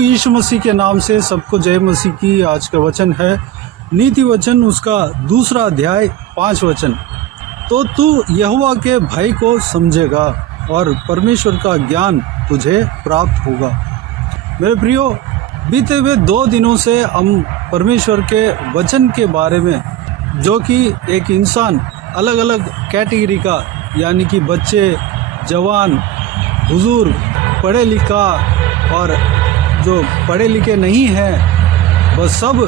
प्रभु यीशु मसीह के नाम से सबको जय मसीह की। आज का वचन है नीति वचन, उसका 2 अध्याय 5 वचन। तो तू यहोवा के भय को समझेगा और परमेश्वर का ज्ञान तुझे प्राप्त होगा। मेरे प्रियो, बीते हुए 2 दिनों से हम परमेश्वर के वचन के बारे में, जो कि एक इंसान अलग अलग कैटेगरी का, यानी कि बच्चे, जवान, बुजुर्ग, पढ़े लिखा और जो पढ़े लिखे नहीं हैं, वह सब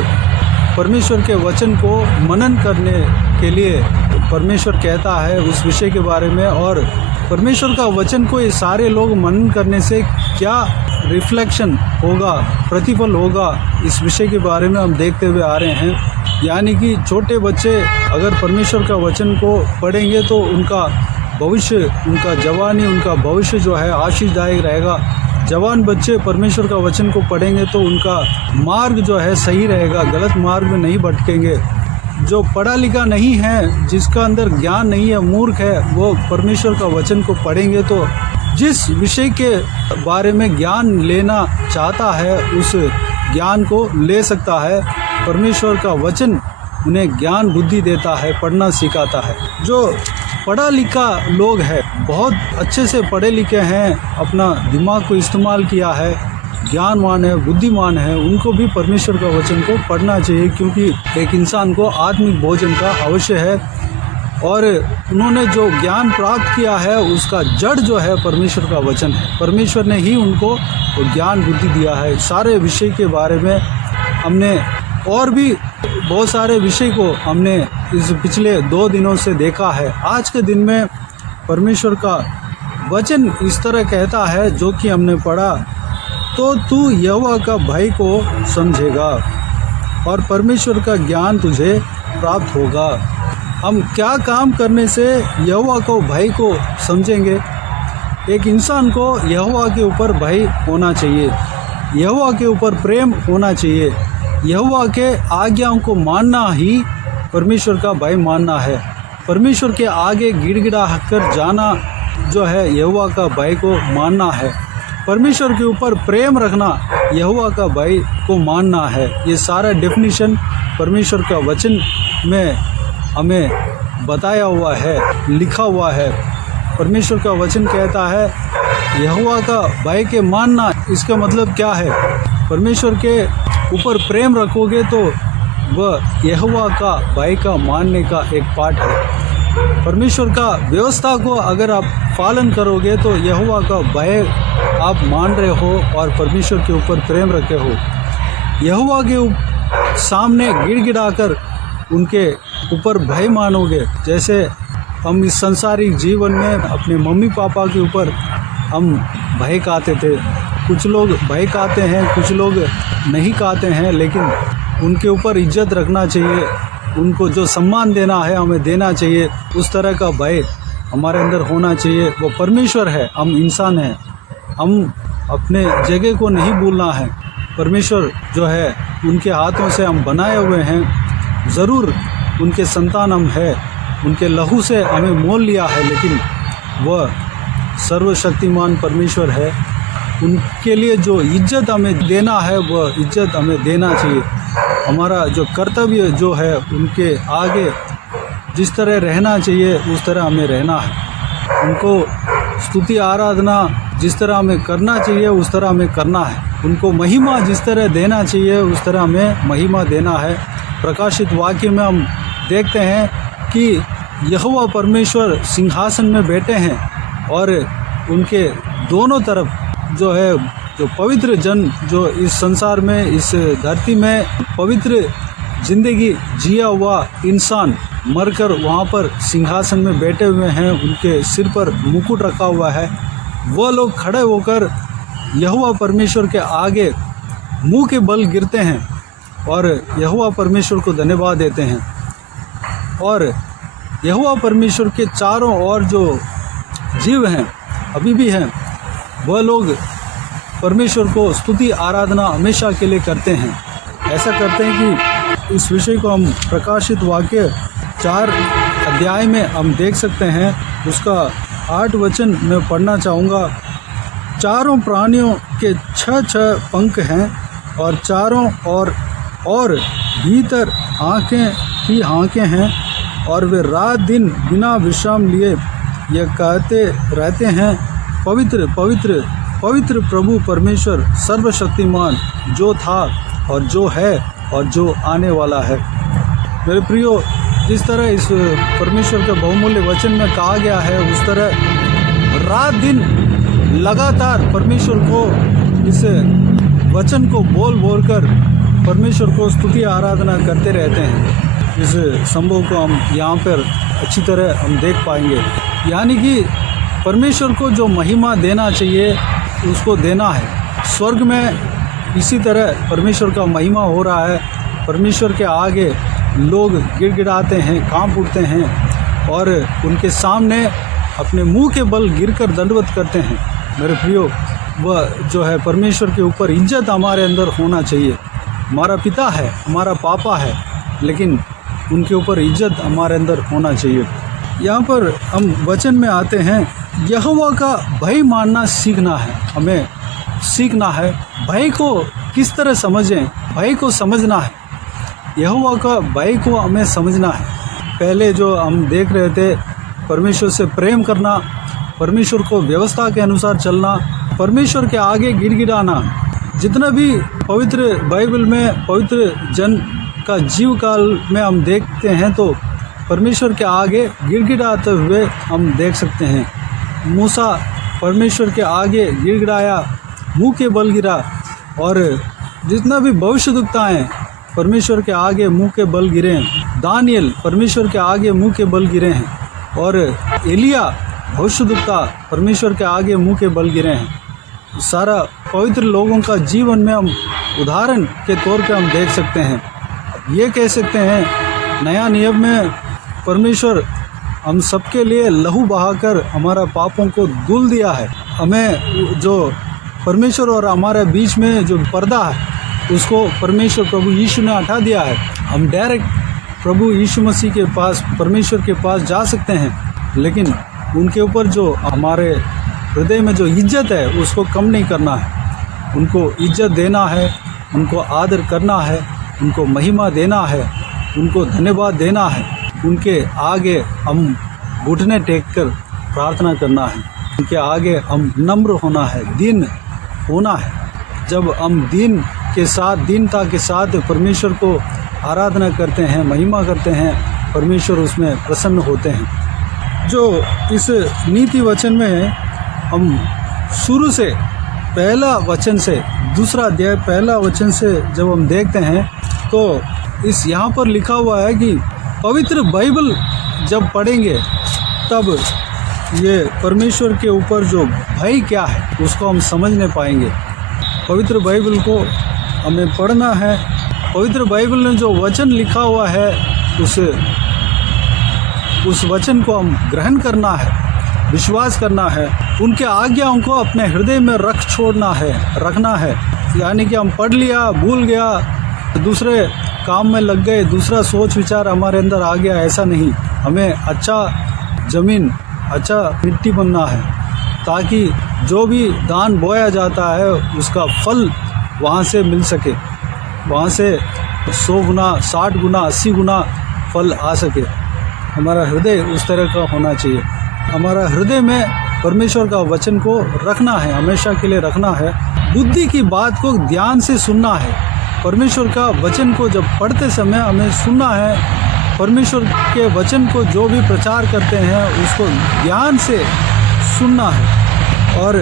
परमेश्वर के वचन को मनन करने के लिए परमेश्वर कहता है उस विषय के बारे में। और परमेश्वर का वचन को ये सारे लोग मनन करने से क्या रिफ्लेक्शन होगा, प्रतिफल होगा, इस विषय के बारे में हम देखते हुए आ रहे हैं। यानी कि छोटे बच्चे अगर परमेश्वर का वचन को पढ़ेंगे तो उनका भविष्य, उनका जवानी, उनका भविष्य जो है आशीषदायक रहेगा। जवान बच्चे परमेश्वर का वचन को पढ़ेंगे तो उनका मार्ग जो है सही रहेगा, गलत मार्ग में नहीं भटकेंगे। जो पढ़ा लिखा नहीं है, जिसका अंदर ज्ञान नहीं है, मूर्ख है, वो परमेश्वर का वचन को पढ़ेंगे तो जिस विषय के बारे में ज्ञान लेना चाहता है उस ज्ञान को ले सकता है। परमेश्वर का वचन उन्हें ज्ञान बुद्धि देता है, पढ़ना सिखाता है। जो पढ़ा लिखा लोग हैं, बहुत अच्छे से पढ़े लिखे हैं, अपना दिमाग को इस्तेमाल किया है, ज्ञानवान है, बुद्धिमान है, उनको भी परमेश्वर का वचन को पढ़ना चाहिए, क्योंकि एक इंसान को आत्मिक भोजन का अवश्य है। और उन्होंने जो ज्ञान प्राप्त किया है उसका जड़ जो है परमेश्वर का वचन है। परमेश्वर ने ही उनको ज्ञान बुद्धि दिया है। सारे विषय के बारे में हमने और भी बहुत सारे विषय को हमने इस पिछले 2 दिनों से देखा है। आज के दिन में परमेश्वर का वचन इस तरह कहता है, जो कि हमने पढ़ा, तो तू यहोवा का भय को समझेगा और परमेश्वर का ज्ञान तुझे प्राप्त होगा। हम क्या काम करने से यहोवा को भय को समझेंगे? एक इंसान को यहोवा के ऊपर भय होना चाहिए, यहोवा के ऊपर प्रेम होना चाहिए। यहोवा के आज्ञाओं को मानना ही परमेश्वर का भय मानना है। परमेश्वर के आगे गिड़गिड़ा कर जाना जो है यहोवा का भय को मानना है। परमेश्वर के ऊपर प्रेम रखना यहोवा का भय को मानना है। ये सारा डेफिनेशन परमेश्वर का वचन में हमें बताया हुआ है, लिखा हुआ है। परमेश्वर का वचन कहता है यहोवा का भय के मानना। इसका मतलब क्या है? परमेश्वर के ऊपर प्रेम रखोगे तो वह यहोवा का भय का मानने का एक पार्ट है। परमेश्वर का व्यवस्था को अगर आप पालन करोगे तो यहोवा का भय आप मान रहे हो और परमेश्वर के ऊपर प्रेम रखे हो। यहोवा के सामने गिड़गिड़ाकर उनके ऊपर भय मानोगे। जैसे हम इस संसारिक जीवन में अपने मम्मी पापा के ऊपर हम भय खाते थे। कुछ लोग भय खाते हैं, कुछ लोग नहीं खाते हैं, लेकिन उनके ऊपर इज्जत रखना चाहिए, उनको जो सम्मान देना है हमें देना चाहिए। उस तरह का भय हमारे अंदर होना चाहिए। वो परमेश्वर है, हम इंसान हैं, हम अपने जगह को नहीं भूलना है। परमेश्वर जो है उनके हाथों से हम बनाए हुए हैं, ज़रूर उनके संतान हम हैं, उनके लहू से हमें मोल लिया है, लेकिन वह सर्वशक्तिमान परमेश्वर है। उनके लिए जो इज्जत हमें देना है वह इज्जत हमें देना चाहिए। हमारा जो कर्तव्य जो है उनके आगे जिस तरह रहना चाहिए उस तरह हमें रहना है। उनको स्तुति आराधना जिस तरह हमें करना चाहिए उस तरह हमें करना है। उनको महिमा जिस तरह देना चाहिए उस तरह हमें महिमा देना है। प्रकाशित वाक्य में हम देखते हैं कि यहोवा परमेश्वर सिंहासन में बैठे हैं और उनके दोनों तरफ जो है, जो पवित्र जन, जो इस संसार में, इस धरती में पवित्र जिंदगी जिया हुआ इंसान मरकर वहाँ पर सिंहासन में बैठे हुए हैं, उनके सिर पर मुकुट रखा हुआ है। वह लोग खड़े होकर यहोवा परमेश्वर के आगे मुंह के बल गिरते हैं और यहोवा परमेश्वर को धन्यवाद देते हैं। और यहोवा परमेश्वर के चारों ओर जो जीव हैं, अभी भी हैं, वह लोग परमेश्वर को स्तुति आराधना हमेशा के लिए करते हैं। ऐसा करते हैं कि इस विषय को हम प्रकाशित वाक्य 4 अध्याय में हम देख सकते हैं। उसका 8 वचन मैं पढ़ना चाहूँगा, चारों प्राणियों के 6 पंख हैं और चारों और भीतर आँखें ही आँखें हैं, और वे रात दिन बिना विश्राम लिए यह कहते रहते हैं, पवित्र पवित्र पवित्र प्रभु परमेश्वर सर्वशक्तिमान, जो था और जो है और जो आने वाला है। मेरे प्रियो, जिस तरह इस परमेश्वर के बहुमूल्य वचन में कहा गया है, उस तरह रात दिन लगातार परमेश्वर को इस वचन को बोल बोल कर परमेश्वर को स्तुति आराधना करते रहते हैं। इस संभव को हम यहाँ पर अच्छी तरह हम देख पाएंगे। यानी कि परमेश्वर को जो महिमा देना चाहिए उसको देना है। स्वर्ग में इसी तरह परमेश्वर का महिमा हो रहा है। परमेश्वर के आगे लोग गिड़गिड़ाते हैं, कांप उठते हैं और उनके सामने अपने मुंह के बल गिरकर दंडवत करते हैं। मेरे प्रियो, वह जो है परमेश्वर के ऊपर इज्जत हमारे अंदर होना चाहिए। हमारा पिता है, हमारा पापा है, लेकिन उनके ऊपर इज्जत हमारे अंदर होना चाहिए। यहाँ पर हम वचन में आते हैं, यहोवा का भय मानना सीखना है। हमें सीखना है भय को किस तरह समझें, भय को समझना है, यहोवा का भय को हमें समझना है। पहले जो हम देख रहे थे, परमेश्वर से प्रेम करना, परमेश्वर को व्यवस्था के अनुसार चलना, परमेश्वर के आगे गिड़गिड़ाना। जितना भी पवित्र बाइबल में पवित्र जन का जीव काल में हम देखते हैं तो परमेश्वर के आगे गिड़गिड़ाते हुए हम देख सकते हैं। मूसा परमेश्वर के आगे गिड़गिड़ाया, मुंह के बल गिरा, और जितना भी भविष्यद्वक्ता हैं परमेश्वर के आगे मुंह के बल गिरे हैं। दानियल परमेश्वर के आगे मुंह के बल गिरे हैं, और एलिया भविष्यद्वक्ता परमेश्वर के आगे मुंह के बल गिरे हैं। सारा पवित्र लोगों का जीवन में हम उदाहरण के तौर पे हम देख सकते हैं। ये कह सकते हैं, नया नियम में परमेश्वर हम सबके लिए लहू बहाकर हमारा पापों को धुल दिया है। हमें जो परमेश्वर और हमारे बीच में जो पर्दा है उसको परमेश्वर प्रभु यीशु ने हटा दिया है। हम डायरेक्ट प्रभु यीशु मसीह के पास, परमेश्वर के पास जा सकते हैं। लेकिन उनके ऊपर जो हमारे हृदय में जो इज्जत है उसको कम नहीं करना है। उनको इज्जत देना है, उनको आदर करना है, उनको महिमा देना है, उनको धन्यवाद देना है। उनके आगे हम घुटने टेक कर प्रार्थना करना है। उनके आगे हम नम्र होना है, दीन होना है। जब हम दीनता के साथ परमेश्वर को आराधना करते हैं, महिमा करते हैं, परमेश्वर उसमें प्रसन्न होते हैं। जो इस नीति वचन में हम शुरू से पहला वचन से दूसरा अध्याय पहला वचन से जब हम देखते हैं तो इस यहाँ पर लिखा हुआ है कि पवित्र बाइबल जब पढ़ेंगे तब ये परमेश्वर के ऊपर जो भय क्या है उसको हम समझने पाएंगे। पवित्र बाइबल को हमें पढ़ना है। पवित्र बाइबल में जो वचन लिखा हुआ है उस वचन को हम ग्रहण करना है, विश्वास करना है, उनके आज्ञाओं को अपने हृदय में रखना है। यानी कि हम पढ़ लिया, भूल गया, दूसरे काम में लग गए, दूसरा सोच विचार हमारे अंदर आ गया, ऐसा नहीं। हमें अच्छा ज़मीन, अच्छा मिट्टी बनना है, ताकि जो भी दान बोया जाता है उसका फल वहाँ से मिल सके, वहाँ से 100 गुना, 60 गुना, 80 गुना फल आ सके। हमारा हृदय उस तरह का होना चाहिए। हमारा हृदय में परमेश्वर का वचन को रखना है, हमेशा के लिए रखना है। बुद्धि की बात को ध्यान से सुनना है। परमेश्वर का वचन को जब पढ़ते समय हमें सुनना है। परमेश्वर के वचन को जो भी प्रचार करते हैं उसको ध्यान से सुनना है, और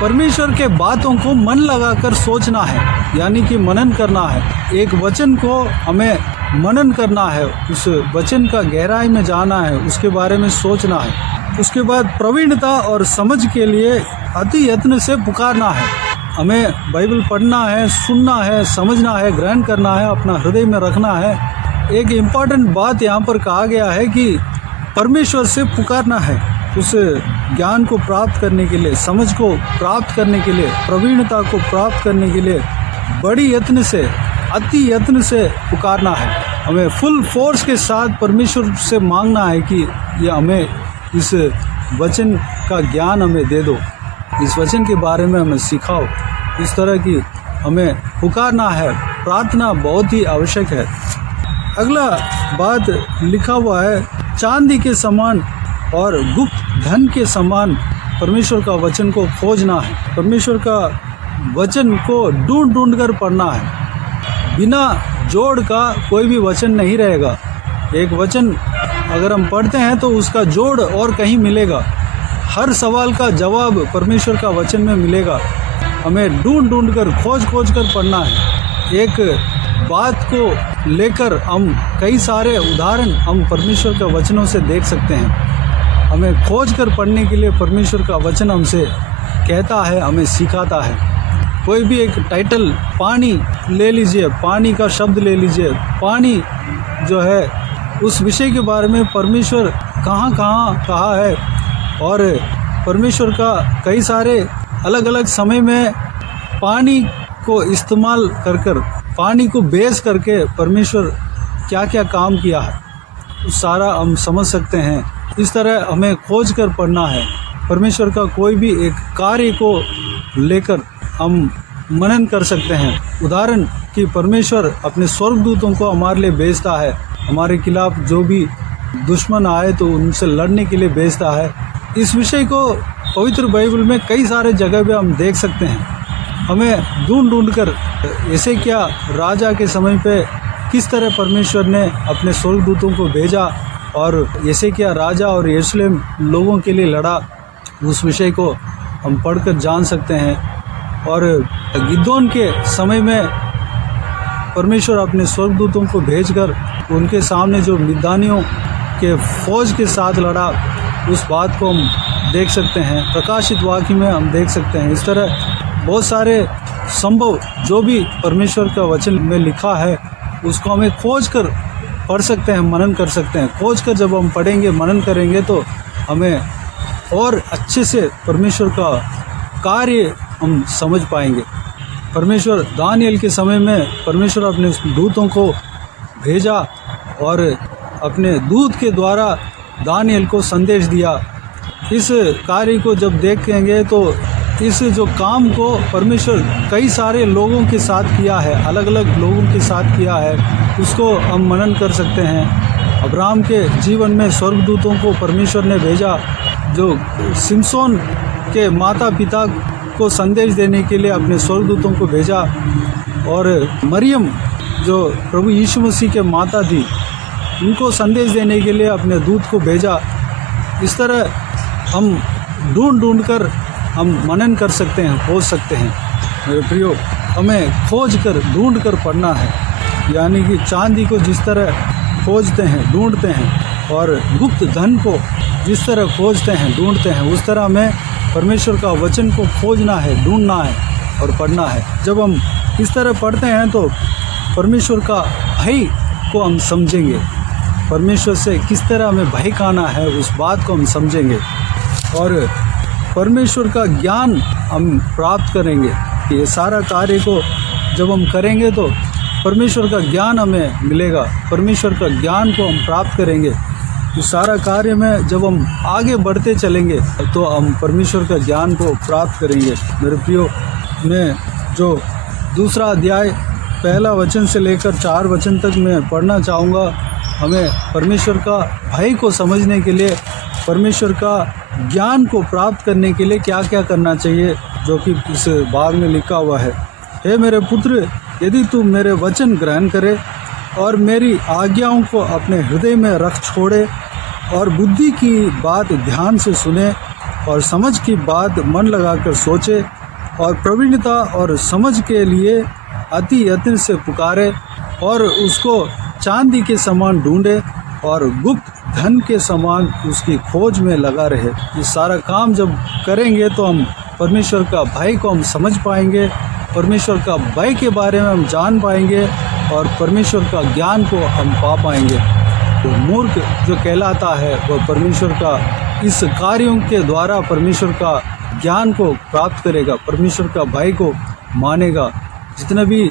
परमेश्वर के बातों को मन लगाकर सोचना है, यानी कि मनन करना है। एक वचन को हमें मनन करना है, उस वचन का गहराई में जाना है, उसके बारे में सोचना है। उसके बाद प्रवीणता और समझ के लिए अति यत्न से पुकारना है। हमें बाइबल पढ़ना है, सुनना है, समझना है, ग्रहण करना है, अपना हृदय में रखना है। एक इम्पॉर्टेंट बात यहाँ पर कहा गया है कि परमेश्वर से पुकारना है, उस ज्ञान को प्राप्त करने के लिए, समझ को प्राप्त करने के लिए, प्रवीणता को प्राप्त करने के लिए बड़ी यत्न से, अति यत्न से पुकारना है। हमें फुल फोर्स के साथ परमेश्वर से मांगना है कि ये हमें इस वचन का ज्ञान हमें दे दो। इस वचन के बारे में हमें सिखाओ। इस तरह की हमें पुकारना है, प्रार्थना बहुत ही आवश्यक है। अगला बात लिखा हुआ है, चांदी के समान और गुप्त धन के समान परमेश्वर का वचन को खोजना है। परमेश्वर का वचन को ढूंढ ढूंढ कर पढ़ना है। बिना जोड़ का कोई भी वचन नहीं रहेगा। एक वचन अगर हम पढ़ते हैं तो उसका जोड़ और कहीं मिलेगा। हर सवाल का जवाब परमेश्वर का वचन में मिलेगा। हमें ढूंढ ढूंढ कर खोज कर पढ़ना है। एक बात को लेकर हम कई सारे उदाहरण हम परमेश्वर के वचनों से देख सकते हैं। हमें खोज कर पढ़ने के लिए परमेश्वर का वचन हमसे कहता है, हमें सिखाता है। कोई भी एक टाइटल पानी ले लीजिए, पानी का शब्द ले लीजिए। पानी जो है उस विषय के बारे में परमेश्वर कहाँ कहा है, और परमेश्वर का कई सारे अलग अलग समय में पानी को इस्तेमाल कर पानी को बेस करके परमेश्वर क्या क्या काम किया है, उस सारा हम समझ सकते हैं। इस तरह हमें खोज कर पढ़ना है। परमेश्वर का कोई भी एक कार्य को लेकर हम मनन कर सकते हैं। उदाहरण कि परमेश्वर अपने स्वर्गदूतों को हमारे लिए भेजता है। हमारे खिलाफ जो भी दुश्मन आए तो उनसे लड़ने के लिए भेजता है। इस विषय को पवित्र बाइबल में कई सारे जगह पे हम देख सकते हैं। हमें ढूंढ कर ऐसे क्या राजा के समय पे किस तरह परमेश्वर ने अपने स्वर्गदूतों को भेजा और ऐसे क्या राजा और यरूशलेम लोगों के लिए लड़ा, उस विषय को हम पढ़कर जान सकते हैं। और गिदोन के समय में परमेश्वर अपने स्वर्गदूतों को भेजकर उनके सामने जो मिद्यानियों के फौज के साथ लड़ा, उस बात को हम देख सकते हैं। प्रकाशित वाक्य में हम देख सकते हैं। इस तरह बहुत सारे संभव जो भी परमेश्वर का वचन में लिखा है उसको हमें खोज कर पढ़ सकते हैं, मनन कर सकते हैं। खोज कर जब हम पढ़ेंगे, मनन करेंगे तो हमें और अच्छे से परमेश्वर का कार्य हम समझ पाएंगे। परमेश्वर दानियल के समय में परमेश्वर अपने दूतों को भेजा और अपने दूत के द्वारा दानियल को संदेश दिया। इस कार्य को जब देखेंगे तो इस जो काम को परमेश्वर कई सारे लोगों के साथ किया है, अलग अलग लोगों के साथ किया है, उसको हम मनन कर सकते हैं। अब्राहम के जीवन में स्वर्गदूतों को परमेश्वर ने भेजा, जो सिमसोन के माता पिता को संदेश देने के लिए अपने स्वर्गदूतों को भेजा, और मरियम जो प्रभु यीशु मसीह के माता थी, उनको संदेश देने के लिए अपने दूत को भेजा। इस तरह हम ढूंढ कर हम मनन कर सकते हैं, खोज सकते हैं। मेरे प्रियो, हमें खोज कर ढूंढ कर पढ़ना है। यानी कि चांदी को जिस तरह खोजते हैं, ढूंढते हैं, और गुप्त धन को जिस तरह खोजते हैं, ढूंढते हैं, उस तरह हमें परमेश्वर का वचन को खोजना है, ढूंढना है और पढ़ना है। जब हम इस तरह पढ़ते हैं तो परमेश्वर का भय को हम समझेंगे। परमेश्वर से किस तरह हमें भय खाना है, उस बात को हम समझेंगे, और परमेश्वर का ज्ञान हम प्राप्त करेंगे। ये सारा कार्य को जब हम करेंगे तो परमेश्वर का ज्ञान हमें मिलेगा। परमेश्वर का ज्ञान को हम प्राप्त करेंगे। इस सारा कार्य में जब हम आगे बढ़ते चलेंगे तो हम परमेश्वर का ज्ञान को प्राप्त करेंगे। मेरे प्रियो, मैं जो दूसरा अध्याय पहला वचन से लेकर 4 वचन तक मैं पढ़ना चाहूँगा। हमें परमेश्वर का भय को समझने के लिए, परमेश्वर का ज्ञान को प्राप्त करने के लिए क्या क्या करना चाहिए, जो कि इस भाग में लिखा हुआ है। हे मेरे पुत्र, यदि तू मेरे वचन ग्रहण करे और मेरी आज्ञाओं को अपने हृदय में रख छोड़े, और बुद्धि की बात ध्यान से सुने, और समझ की बात मन लगाकर सोचे, और प्रवीणता और समझ के लिए अति यत्न से पुकारे, और उसको चांदी के समान ढूंढे, और गुप्त धन के समान उसकी खोज में लगा रहे। ये सारा काम जब करेंगे तो हम परमेश्वर का भय को हम समझ पाएंगे, परमेश्वर का भय के बारे में हम जान पाएंगे, और परमेश्वर का ज्ञान को हम पा पाएंगे। तो मूर्ख जो कहलाता है वह परमेश्वर का इस कार्यों के द्वारा परमेश्वर का ज्ञान को प्राप्त करेगा, परमेश्वर का भय को मानेगा। जितना भी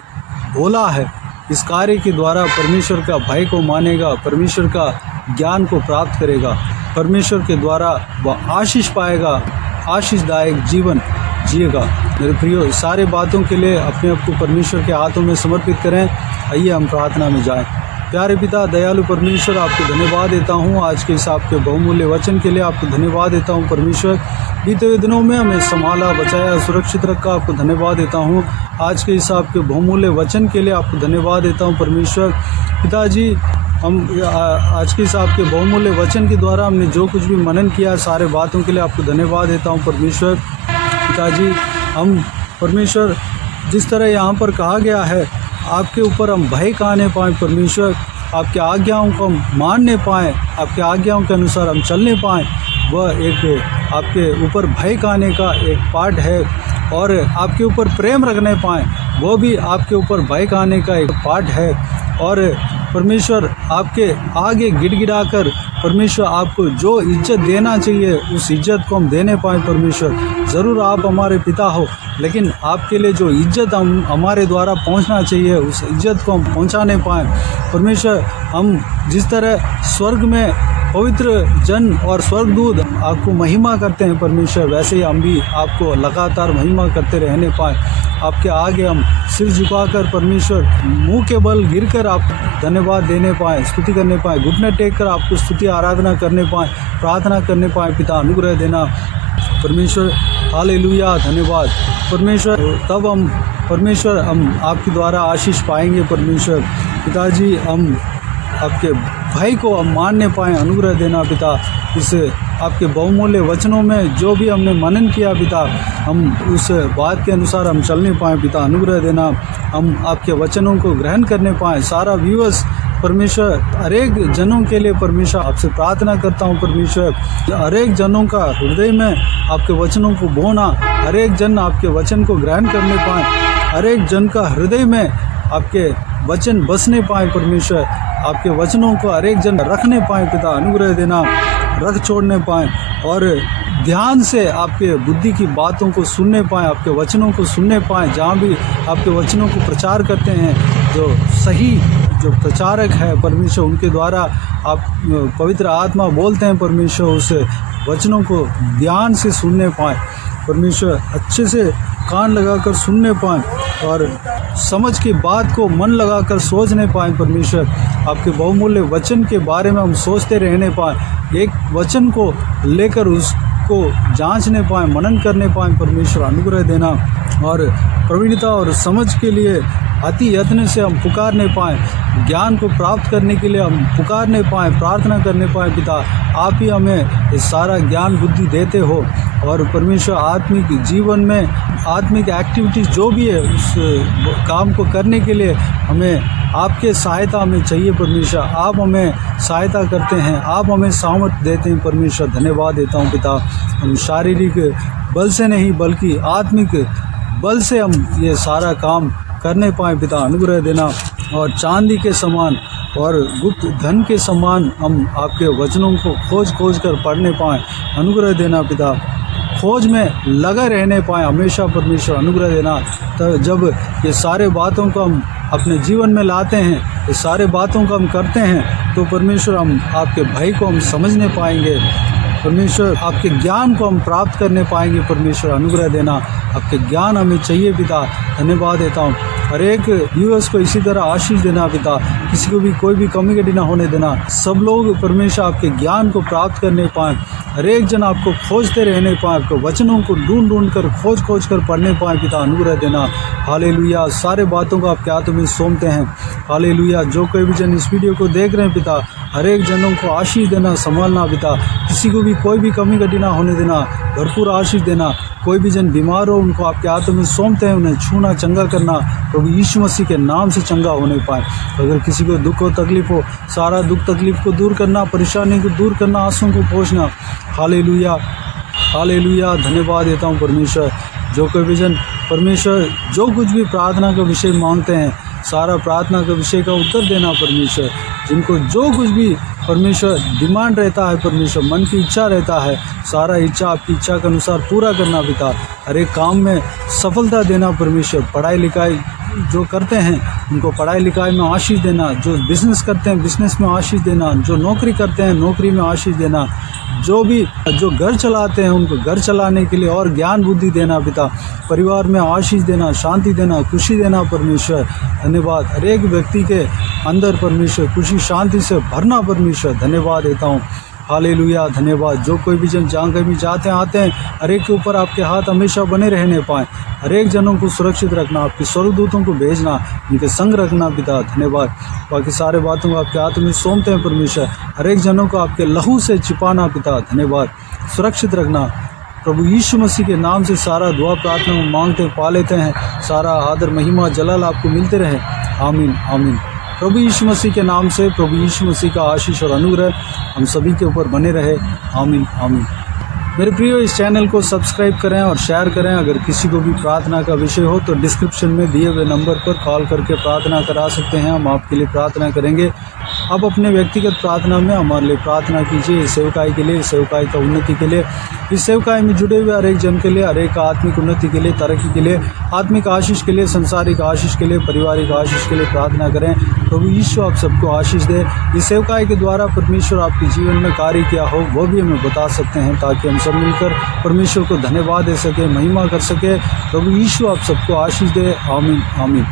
भोला है इस कार्य के द्वारा परमेश्वर का भय को मानेगा, परमेश्वर का ज्ञान को प्राप्त करेगा, परमेश्वर के द्वारा वह आशीष पाएगा, आशीषदायक जीवन जिएगा। मेरे प्रियो, सारे बातों के लिए अपने आप को परमेश्वर के हाथों में समर्पित करें। आइए हम प्रार्थना में जाएं। प्यारे पिता, दयालु परमेश्वर, आपको धन्यवाद देता हूँ आज के इस आपके बहुमूल्य वचन के लिए। आपको धन्यवाद देता हूँ परमेश्वर, बीते हुए दिनों में हमें संभाला, बचाया, सुरक्षित रखा। आपको धन्यवाद देता हूँ आज के इस आपके बहुमूल्य वचन के लिए। आपको धन्यवाद देता हूँ परमेश्वर। पिताजी, हम आज के इस आपके बहुमूल्य वचन के द्वारा हमने जो कुछ भी मनन किया, सारे बातों के लिए आपको धन्यवाद देता हूँ परमेश्वर। पिताजी, हम परमेश्वर जिस तरह यहाँ पर कहा गया है, आपके ऊपर हम भय कहने पाएँ परमेश्वर, आपके आज्ञाओं को हम मानने पाएँ, आपके आज्ञाओं के अनुसार हम चलने पाएँ, वह एक आपके ऊपर भय कहने का एक पार्ट है। और आपके ऊपर प्रेम रखने पाएँ, वो भी आपके ऊपर भय कहने का एक पार्ट है। और परमेश्वर, आपके आगे गिड़गिड़ाकर परमेश्वर आपको जो इज्जत देना चाहिए उस इज्जत को हम देने पाएँ परमेश्वर। ज़रूर आप हमारे पिता हो, लेकिन आपके लिए जो इज्जत हम हमारे द्वारा पहुंचना चाहिए उस इज्जत को हम पहुंचाने पाएँ परमेश्वर। हम जिस तरह स्वर्ग में पवित्र जन और स्वर्गदूत आपको महिमा करते हैं परमेश्वर, वैसे ही हम भी आपको लगातार महिमा करते रहने पाएँ। आपके आगे हम सिर झुकाकर परमेश्वर मुंह के बल गिरकर आप धन्यवाद देने पाएँ, स्तुति करने पाएँ, घुटने टेक कर आपको स्तुति आराधना करने पाएँ, प्रार्थना करने पाएँ। पिता, अनुग्रह देना परमेश्वर। हालेलुया, धन्यवाद परमेश्वर। तब हम परमेश्वर हम आपके द्वारा आशीष पाएंगे परमेश्वर। पिताजी, हम आपके भाई को हम मानने पाएँ, अनुग्रह देना पिता। इस आपके बहुमूल्य वचनों में जो भी हमने मनन किया पिता, हम उस बात के अनुसार हम चलने पाएँ पिता, अनुग्रह देना। हम आपके वचनों को ग्रहण करने पाएँ। सारा व्यूअर्स परमेश्वर, हर एक जनों के लिए परमेश्वर आपसे प्रार्थना करता हूँ परमेश्वर, हर एक जनों का हृदय में आपके वचनों को बोना, हर एक जन आपके वचन को ग्रहण करने पाएँ, हर एक जन का हृदय में आपके वचन बसने पाएँ परमेश्वर, आपके वचनों को हर एक जन रखने पाएँ पिता, अनुग्रह देना, रख छोड़ने पाएँ और ध्यान से आपके बुद्धि की बातों को सुनने पाएँ, आपके वचनों को सुनने पाएँ। जहाँ भी आपके वचनों को प्रचार करते हैं, जो सही जो प्रचारक है परमेश्वर, उनके द्वारा आप पवित्र आत्मा बोलते हैं परमेश्वर, उस वचनों को ध्यान से सुनने पाएँ परमेश्वर, अच्छे से कान लगाकर सुनने पाएँ और समझ की बात को मन लगाकर सोचने पाएँ परमेश्वर। आपके बहुमूल्य वचन के बारे में हम सोचते रहने पाएँ, एक वचन को लेकर उसको जांचने पाएँ, मनन करने पाएँ परमेश्वर, अनुग्रह देना। और प्रवीणता और समझ के लिए अति यत्न से हम पुकारने पाएँ, ज्ञान को प्राप्त करने के लिए हम पुकारने पाएँ, प्रार्थना करने पाएँ पिता। आप ही हमें ये सारा ज्ञान बुद्धि देते हो और परमेश्वर आत्मिक जीवन में आत्मिक एक्टिविटीज़ जो भी है उस काम को करने के लिए हमें आपके सहायता हमें चाहिए परमेश्वर। आप हमें सहायता करते हैं, आप हमें सामर्थ्य देते हैं परमेश्वर। धन्यवाद देता हूँ पिता। हम शारीरिक बल से नहीं बल्कि आत्मिक बल से हम ये सारा काम करने पाएँ पिता, अनुग्रह देना। और चांदी के समान और गुप्त धन के समान हम आपके वचनों को खोज कर पढ़ने पाएँ, अनुग्रह देना पिता। खोज में लगा रहने पाएँ हमेशा परमेश्वर, अनुग्रह देना। तो जब ये सारे बातों को हम अपने जीवन में लाते हैं, ये सारे बातों को हम करते हैं, तो परमेश्वर हम आपके भय को हम समझने पाएंगे परमेश्वर, आपके ज्ञान को हम प्राप्त करने पाएंगे परमेश्वर, अनुग्रह देना। आपके ज्ञान हमें चाहिए पिता, धन्यवाद देता हूँ। हर एक व्यूअर्स को इसी तरह आशीष देना पिता, किसी को भी कोई भी कमी कटी ना होने देना। सब लोग परमेश्वर आपके ज्ञान को प्राप्त करने पाएँ, हर एक जन आपको खोजते रहने पाएँ, आपके वचनों को ढूंढ कर खोज कर पढ़ने पाएँ पिता, अनुग्रह देना। हालेलुया, सारे बातों को आपके हाथों में सौंपते हैं। हालेलुया, जो कोई भी जन इस वीडियो को देख रहे हैं पिता, हर एक जनों को आशीष देना, संभालना पिता, किसी को भी कोई भी कमी कटी ना होने देना, भरपूर आशीष देना। कोई भी जन बीमार हो उनको आपके हाथों में सौंपते हैं, उन्हें छूना, चंगा करना, प्रभु यीशु मसीह के नाम से चंगा होने पाए। अगर किसी को दुख हो, तकलीफ हो, सारा दुख तकलीफ को दूर करना, परेशानी को दूर करना, आंसुओं को पोंछना। हालेलुया, हालेलुया, धन्यवाद देता हूँ परमेश्वर। जो कोई भी जन परमेश्वर जो कुछ भी प्रार्थना का विषय मांगते हैं, सारा प्रार्थना का विषय का उत्तर देना परमेश्वर। जिनको जो कुछ भी परमेश्वर डिमांड रहता है परमेश्वर, मन की इच्छा रहता है, सारा इच्छा आपकी इच्छा के अनुसार पूरा करना पिता। हर एक काम में सफलता देना परमेश्वर, पढ़ाई लिखाई जो करते हैं उनको पढ़ाई लिखाई में आशीष देना, जो बिज़नेस करते हैं बिज़नेस में आशीष देना, जो नौकरी करते हैं नौकरी में आशीष देना, जो घर चलाते हैं उनको घर चलाने के लिए और ज्ञान बुद्धि देना पिता, परिवार में आशीष देना, शांति देना, खुशी देना परमेश्वर। धन्यवाद, हर एक व्यक्ति के अंदर परमेश्वर खुशी शांति से भरना परमेश्वर। धन्यवाद देता हूँ, हालेलुया। धन्यवाद, जो कोई भी जन जहाँ कहीं भी जाते हैं आते हैं, हर एक के ऊपर आपके हाथ हमेशा बने रहने पाएँ, हर एक जनों को सुरक्षित रखना, आपके स्वर्गदूतों को भेजना, उनके संग रखना पिता। धन्यवाद, बाकी सारे बातों को आपके हाथ में सौंपते हैं परमेश्वर, हर एक जनों को आपके लहू से छिपाना पिता। धन्यवाद, सुरक्षित रखना प्रभु यीशु मसीह के नाम से सारा दुआ प्रार्थना मांगते पा लेते हैं। सारा आदर महिमा जलाल आपको मिलते रहे, आमीन आमीन। प्रभु यीशु मसीह के नाम से प्रभु यीशु मसीह का आशीष और अनुग्रह हम सभी के ऊपर बने रहे, आमीन आमीन। मेरे प्रियो, इस चैनल को सब्सक्राइब करें और शेयर करें। अगर किसी को भी प्रार्थना का विषय हो तो डिस्क्रिप्शन में दिए हुए नंबर पर कॉल करके प्रार्थना करा सकते हैं, हम आपके लिए प्रार्थना करेंगे। आप अपने व्यक्तिगत प्रार्थना में हमारे लिए प्रार्थना कीजिए, इस सेवकाई के लिए, इस सेवकाई का उन्नति के लिए, इस सेवकाई में जुड़े हुए हर एक जन के लिए, हर एक आत्मिक उन्नति के लिए, तरक्की के लिए, आत्मिक आशीष के लिए, संसारिक आशीष के लिए, पारिवारिक आशीष के लिए प्रार्थना करें। प्रभु यीशु आप सबको आशीष दे। इस सेवकाई के द्वारा परमेश्वर आपके जीवन में कार्य किया हो वो भी हमें बता सकते हैं, ताकि हम सब मिलकर परमेश्वर को धन्यवाद दे सके, महिमा कर सके। प्रभु यीशु आप सबको आशीष दे, आमीन आमीन।